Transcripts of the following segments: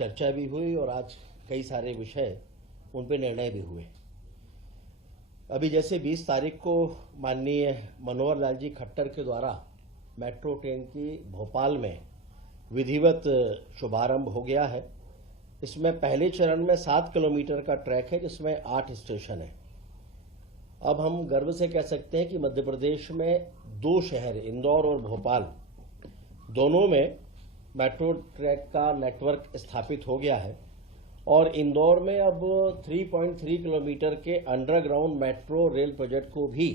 चर्चा भी हुई और आज कई सारे विषय उन पे निर्णय भी हुए। अभी जैसे 20 तारीख को माननीय मनोहर लाल जी खट्टर के द्वारा मेट्रो ट्रेन की भोपाल में विधिवत शुभारंभ हो गया है। इसमें पहले चरण में 7 किलोमीटर का ट्रैक है जिसमें 8 स्टेशन है। अब हम गर्व से कह सकते हैं कि मध्य प्रदेश में 2 शहर इंदौर और भोपाल दोनों में मेट्रो ट्रैक का नेटवर्क स्थापित हो गया है और इंदौर में अब 3.3 किलोमीटर के अंडरग्राउंड मेट्रो रेल प्रोजेक्ट को भी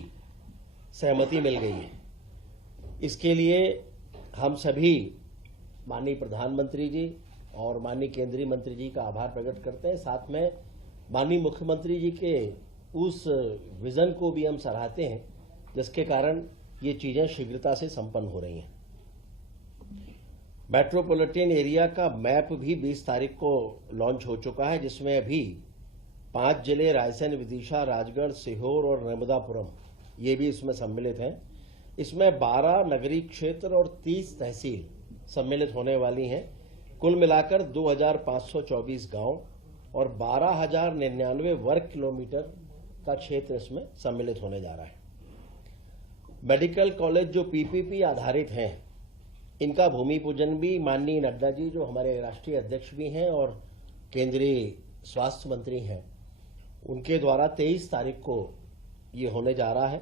सहमति मिल गई है। इसके लिए हम सभी माननीय प्रधानमंत्री जी और माननीय केंद्रीय मंत्री जी का आभार प्रकट करते हैं। साथ में माननीय मुख्यमंत्री जी के उस विजन को भी हम सराहते हैं जिसके कारण ये चीजें शीघ्रता से संपन्न हो रही हैं। मेट्रोपॉलिटन एरिया का मैप भी 20 तारीख को लॉन्च हो चुका है जिसमें अभी 5 जिले रायसेन, विदिशा, राजगढ़, सीहोर और नर्मदापुरम ये भी इसमें सम्मिलित हैं। इसमें 12 नगरीय क्षेत्र और 30 तहसील सम्मिलित होने वाली हैं। कुल मिलाकर 2524 गांव और 12,099 वर्ग किलोमीटर का क्षेत्र इसमें सम्मिलित होने जा रहा है। मेडिकल कॉलेज जो पीपीपी आधारित हैं इनका भूमि पूजन भी माननीय नड्डा जी जो हमारे राष्ट्रीय अध्यक्ष भी हैं और केंद्रीय स्वास्थ्य मंत्री हैं उनके द्वारा 23 तारीख को ये होने जा रहा है।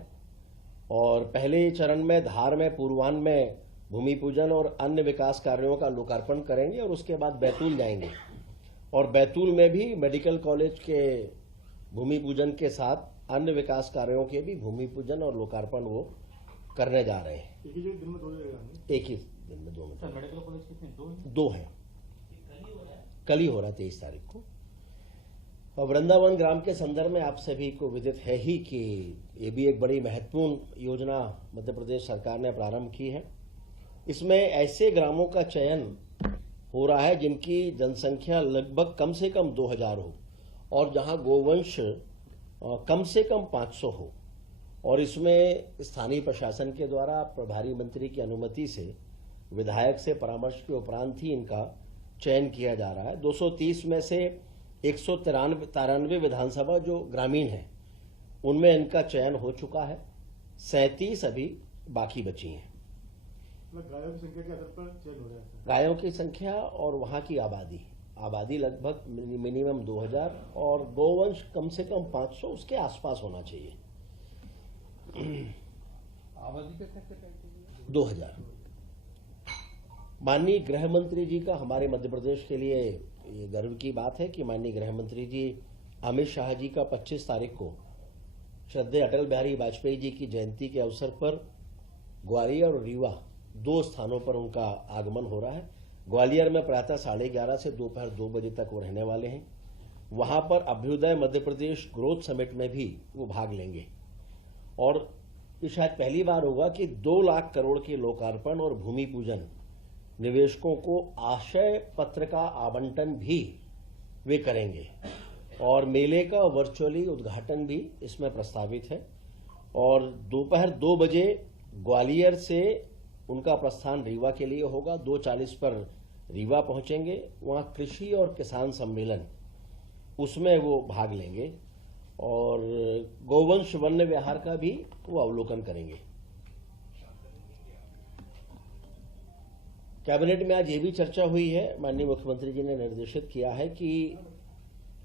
और पहले चरण में धार में पूर्वान्ह में भूमि पूजन और अन्य विकास कार्यों का लोकार्पण करेंगे और उसके बाद बैतूल जाएंगे और बैतूल में भी मेडिकल कॉलेज के भूमि पूजन के साथ अन्य विकास कार्यों के भी भूमि पूजन और लोकार्पण वो करने जा रहे हैं। एक ही दिन में 2 जगह, एक ही दिन में 2 सर मेडिकल कॉलेज कितने? 2 हैं। कल ही हो रहा है 23 तारीख को। और वृंदावन ग्राम के संदर्भ में आप सभी को विदित है ही कि ये भी एक बड़ी महत्वपूर्ण योजना मध्य प्रदेश सरकार ने प्रारंभ की है। इसमें ऐसे ग्रामों का चयन हो रहा है जिनकी जनसंख्या लगभग कम से कम 2000 हो और जहां गोवंश कम से कम 500 हो और इसमें स्थानीय प्रशासन के द्वारा प्रभारी मंत्री की अनुमति से विधायक से परामर्श के उपरांत ही इनका चयन किया जा रहा है। 230 में से 193 विधानसभा जो ग्रामीण है उनमें इनका चयन हो चुका है। 37 अभी बाकी बची हैं। गायों की संख्या के आधार पर चयन हो रहा है? गायों की संख्या और वहां की आबादी लगभग मिनिमम 2000 और गोवंश कम से कम 500 उसके आसपास होना चाहिए। आबादी का क्या 2000। माननीय गृह मंत्री जी का हमारे मध्य प्रदेश के लिए ये गर्व की बात है कि माननीय गृह मंत्री जी अमित शाह जी का 25 तारीख को श्रद्धेय अटल बिहारी वाजपेयी जी की जयंती के अवसर पर ग्वालियर और रीवा 2 स्थानों पर उनका आगमन हो रहा है। ग्वालियर में प्रातः 11:30 से दोपहर 2 बजे तक वो रहने वाले हैं। वहां पर अभ्युदय मध्य प्रदेश ग्रोथ समिट में भी वो भाग लेंगे और ये शायद पहली बार होगा कि 2 लाख करोड़ के लोकार्पण और भूमि पूजन निवेशकों को आशय पत्र का आवंटन भी वे करेंगे और मेले का वर्चुअली उद्घाटन भी इसमें प्रस्तावित है। और दोपहर 2 बजे ग्वालियर से उनका प्रस्थान रीवा के लिए होगा। 2:40 पर रीवा पहुंचेंगे। वहां कृषि और किसान सम्मेलन उसमें वो भाग लेंगे और गोवंश वन्य विहार का भी वो अवलोकन करेंगे। कैबिनेट में आज ये भी चर्चा हुई है, माननीय मुख्यमंत्री जी ने निर्देशित किया है कि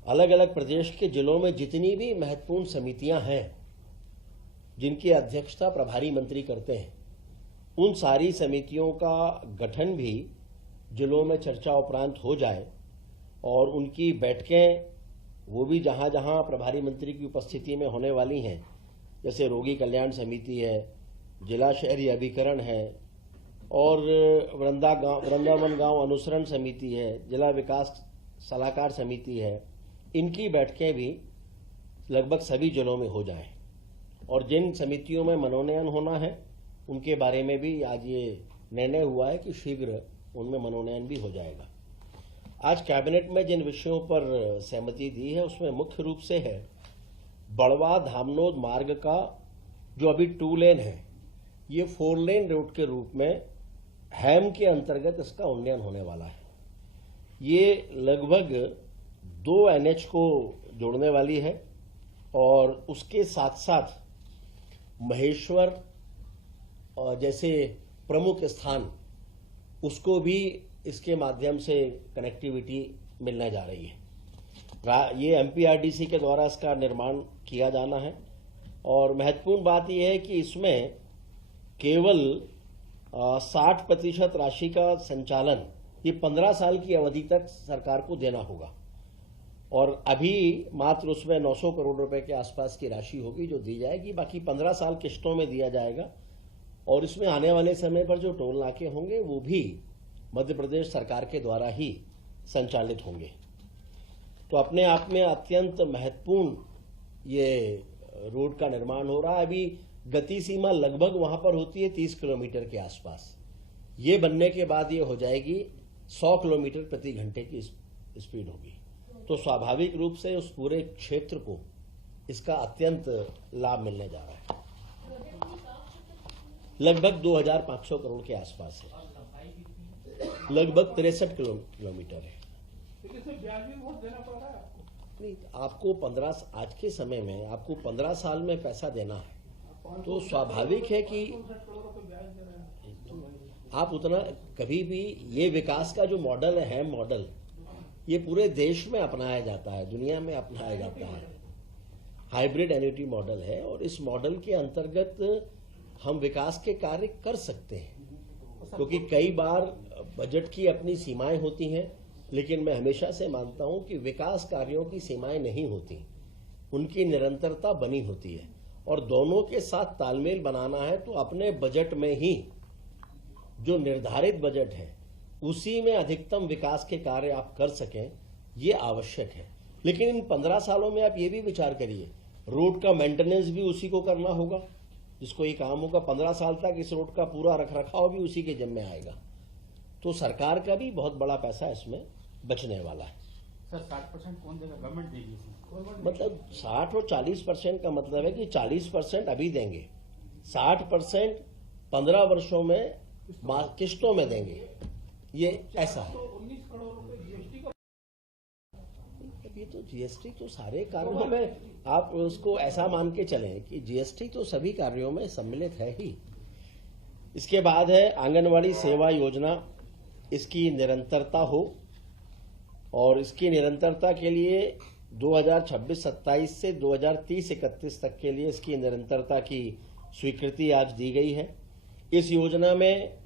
अलग अलग प्रदेश के जिलों में जितनी भी महत्वपूर्ण समितियां हैं जिनकी अध्यक्षता प्रभारी मंत्री करते हैं उन सारी समितियों का गठन भी जिलों में चर्चा उपरांत हो जाए और उनकी बैठकें वो भी जहां जहां प्रभारी मंत्री की उपस्थिति में होने वाली हैं, जैसे रोगी कल्याण समिति है, जिला शहरी अभिकरण है और वृंदावन गांव अनुसरण समिति है, जिला विकास सलाहकार समिति है, इनकी बैठकें भी लगभग सभी जिलों में हो जाएं और जिन समितियों में मनोनयन होना है उनके बारे में भी आज ये निर्णय हुआ है कि शीघ्र उनमें मनोनयन भी हो जाएगा। आज कैबिनेट में जिन विषयों पर सहमति दी है उसमें मुख्य रूप से है बड़वा धामनोद मार्ग का जो अभी 2 लेन है ये 4 लेन रूट के रूप में हैम के अंतर्गत इसका उन्नयन होने वाला है। ये लगभग 2 NH को जोड़ने वाली है और उसके साथ साथ महेश्वर जैसे प्रमुख स्थान उसको भी इसके माध्यम से कनेक्टिविटी मिलने जा रही है। ये MPRDC के द्वारा इसका निर्माण किया जाना है और महत्वपूर्ण बात यह है कि इसमें केवल 60% राशि का संचालन ये 15 साल की अवधि तक सरकार को देना होगा और अभी मात्र उसमें 900 करोड़ रुपए के आसपास की राशि होगी जो दी जाएगी, बाकी 15 साल किस्तों में दिया जाएगा और इसमें आने वाले समय पर जो टोल नाके होंगे वो भी मध्य प्रदेश सरकार के द्वारा ही संचालित होंगे। तो अपने आप में अत्यंत महत्वपूर्ण ये रोड का निर्माण हो रहा है। अभी गति सीमा लगभग वहां पर होती है 30 किलोमीटर के आसपास, ये बनने के बाद ये हो जाएगी 100 किलोमीटर प्रति घंटे की स्पीड होगी। तो स्वाभाविक रूप से उस पूरे क्षेत्र को इसका अत्यंत लाभ मिलने जा रहा है। लगभग 2500 करोड़ के आसपास है, लगभग 63 किलोमीटर है। नहीं, आपको 15 आज के समय में आपको 15 साल में पैसा देना है तो स्वाभाविक है कि आप उतना कभी भी ये विकास का जो मॉडल ये पूरे देश में अपनाया जाता है, दुनिया में अपनाया जाता है। हाइब्रिड एन्युटी मॉडल है और इस मॉडल के अंतर्गत हम विकास के कार्य कर सकते हैं क्योंकि कई बार बजट की अपनी सीमाएं होती हैं, लेकिन मैं हमेशा से मानता हूं कि विकास कार्यों की सीमाएं नहीं होती, उनकी निरंतरता बनी होती है और दोनों के साथ तालमेल बनाना है तो अपने बजट में ही जो निर्धारित बजट है उसी में अधिकतम विकास के कार्य आप कर सकें, ये आवश्यक है। लेकिन इन 15 सालों में आप ये भी विचार करिए, रोड का मेंटेनेंस भी उसी को करना होगा जिसको ये काम होगा। 15 साल तक इस रोड का पूरा रखरखाव भी उसी के जिम्मे आएगा, तो सरकार का भी बहुत बड़ा पैसा इसमें बचने वाला है। सर 60% कौन देगा? गवर्नमेंट देगी? मतलब 60 और 40% का मतलब है कि 40% अभी देंगे, 60% 15 वर्षों में किस्तों में देंगे, ये ऐसा है। 19 करोड़ रुपए जीएसटी का ये तो जीएसटी तो सारे कार्यों में आप उसको ऐसा मान के चलें कि जीएसटी तो सभी कार्यों में सम्मिलित है ही। इसके बाद है आंगनवाड़ी सेवा योजना, इसकी निरंतरता हो और इसकी निरंतरता के लिए 2026-27 से 2030-31 तक के लिए इसकी निरंतरता की स्वीकृति आज दी गई है। इस योजना में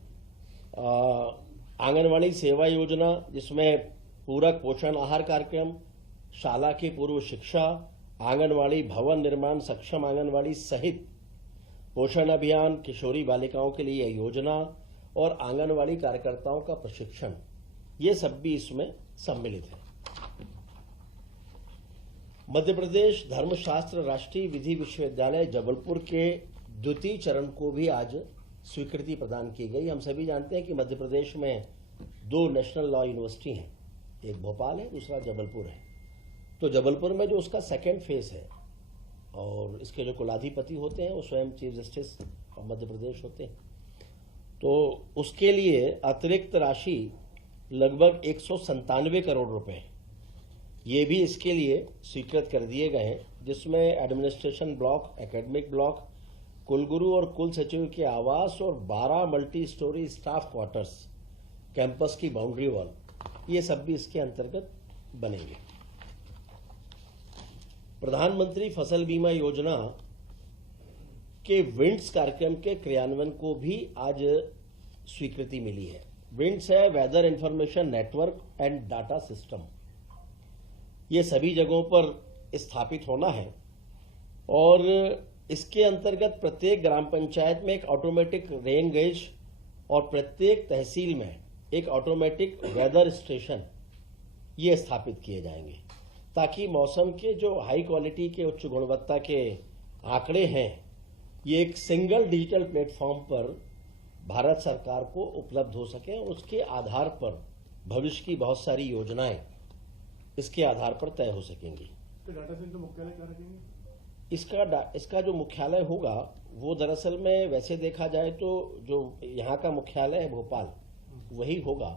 आंगनवाड़ी सेवा योजना जिसमें पूरक पोषण आहार कार्यक्रम, शाला की पूर्व शिक्षा, आंगनवाड़ी भवन निर्माण, सक्षम आंगनवाड़ी सहित पोषण अभियान, किशोरी बालिकाओं के लिए योजना और आंगनवाड़ी कार्यकर्ताओं का प्रशिक्षण, ये सब भी इसमें सम्मिलित है। मध्य प्रदेश धर्मशास्त्र राष्ट्रीय विधि विश्वविद्यालय जबलपुर के द्वितीय चरण को भी आज स्वीकृति प्रदान की गई। हम सभी जानते हैं कि मध्य प्रदेश में 2 नेशनल लॉ यूनिवर्सिटी हैं, एक भोपाल है, दूसरा जबलपुर है। तो जबलपुर में जो उसका सेकेंड फेज है और इसके जो कुलाधिपति होते हैं वो स्वयं chief justice of Madhya Pradesh होते हैं, तो उसके लिए अतिरिक्त राशि लगभग 197 करोड़ रुपए ये भी इसके लिए स्वीकृत कर दिए गए हैं, जिसमें एडमिनिस्ट्रेशन ब्लॉक, एकेडमिक ब्लॉक, कुलगुरु और कुल सचिव के आवास और 12 multi storey staff quarters, campus की बाउंड्री वॉल, ये सब भी इसके अंतर्गत बनेंगे। प्रधानमंत्री फसल बीमा योजना के विंड्स कार्यक्रम के क्रियान्वयन को भी आज स्वीकृति मिली है। विंड्स है weather information network and data system, ये सभी जगहों पर स्थापित होना है और इसके अंतर्गत प्रत्येक ग्राम पंचायत में एक ऑटोमेटिक रेन गेज और प्रत्येक तहसील में एक ऑटोमेटिक वेदर स्टेशन ये स्थापित किए जाएंगे, ताकि मौसम के जो हाई क्वालिटी के उच्च गुणवत्ता के आंकड़े हैं ये एक सिंगल डिजिटल प्लेटफॉर्म पर भारत सरकार को उपलब्ध हो सके और उसके आधार पर भविष्य की बहुत सारी योजनाएं इसके आधार पर तय हो सकेंगी। तो डाटा सेंटर मुख्यालय क्या रखेंगे? इसका जो मुख्यालय होगा वो दरअसल में वैसे देखा जाए तो जो यहाँ का मुख्यालय है भोपाल वही होगा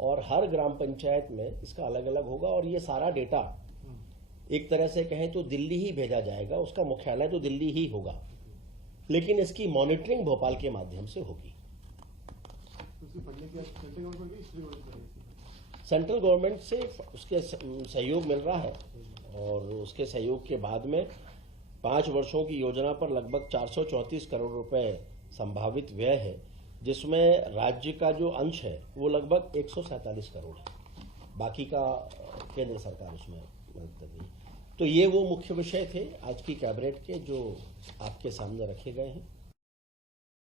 और हर ग्राम पंचायत में इसका अलग अलग होगा और ये सारा डेटा एक तरह से कहें तो दिल्ली ही भेजा जाएगा। उसका मुख्यालय तो दिल्ली ही होगा, लेकिन इसकी मॉनिटरिंग भोपाल के माध्यम से होगी। तो उसकी फंडिंग क्या सेंट्रल गवर्नमेंट की स्टेट गवर्नमेंट करेगी? सेंट्रल गवर्नमेंट से उसके सहयोग मिल रहा है और उसके सहयोग के बाद में 5 वर्षों की योजना पर लगभग 434 करोड़ रुपए संभावित व्यय है, जिसमें राज्य का जो अंश है वो लगभग 147 करोड़ है। बाकी का केंद्र सरकार उसमें मदद कर रही है। तो ये वो मुख्य विषय थे आज की कैबिनेट के जो आपके सामने रखे गए हैं।